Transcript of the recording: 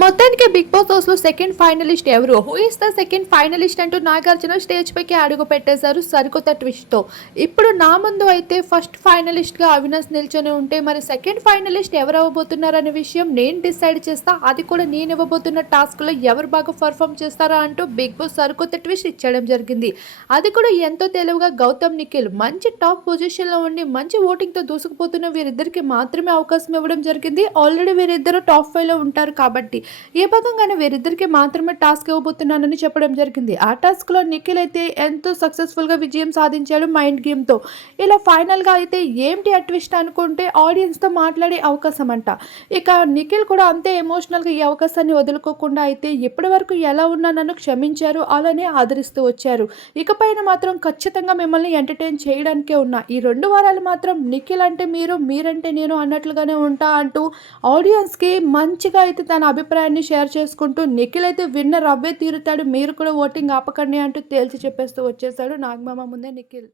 మొత్తానికి big boss house లో second finalist ఎవరు, who is the second finalist అంటూ నాగార్జున స్టేజ్ పైకి అడుగు పెట్టేశారు సరికొత్త ట్విస్ట్ తో. ఇప్పుడు నా ముందు అయితే ఫస్ట్ ఫైనలిస్ట్ గా అవినాష్ నిల్చొని ఉంటే, మరి సెకండ్ ఫైనలిస్ట్ ఎవరు అవ్వబోతున్నారు అనే విషయం నేను డిసైడ్ చేస్తా. అది కూడా నేను ఇవ్వబోతున్న టాస్క్ లో ఎవరు బాగా పర్ఫామ్ చేస్తారా అంటూ బిగ్ బాస్ సరికొత్త ట్విస్ట్ ఇచ్చడం జరిగింది. అది కూడా ఎంతో తెలివిగా గౌతమ్ నిఖిల్ మంచి టాప్ పొజిషన్ లో ఉండి మంచి ఓటింగ్ తో దూసుకుపోతున్న వీరిద్దరికి మాత్రమే అవకాశం ఇవ్వడం జరిగింది. ఆల్రెడీ వీరిద్దరు టాప్ 5 లో ఉంటారు కాబట్టి ఈ భాగంగానే వీరిద్దరికి మాత్రమే టాస్క్ ఇవ్వబోతున్నానని చెప్పడం జరిగింది. ఆ టాస్క్ లో నిఖిల్ అయితే ఎంతో సక్సెస్ఫుల్ గా విజయం సాధించాడు మైండ్ గేమ్ తో. ఇలా ఫైనల్ గా అయితే ఏంటి ఆ ట్విస్ట్ అనుకుంటే, ఆడియన్స్ తో మాట్లాడే అవకాశం అంట. ఇక నిఖిల్ కూడా అంతే ఎమోషనల్ గా ఈ అవకాశాన్ని వదులుకోకుండా అయితే ఇప్పటి వరకు ఎలా ఉన్నా నన్ను క్షమించారు, అలానే ఆదరిస్తూ వచ్చారు. ఇకపైన మాత్రం ఖచ్చితంగా మిమ్మల్ని ఎంటర్టైన్ చేయడానికే ఉన్నా. ఈ 2 వారాలు మాత్రం నిఖిల్ అంటే మీరు, మీరంటే నేను అన్నట్లుగానే ఉంటా అంటూ ఆడియన్స్ కి మంచిగా అయితే తన అభిప్రాయాన్ని షేర్ చేసుకుంటూ, నిఖిల్ అయితే విన్నర్ అవ్వే తీరుతాడు, మీరు కూడా ఓటింగ్ ఆపకండి అంటూ తేల్చి చెప్పేస్తూ వచ్చేసాడు నాగమామ ముందే నిఖిల్.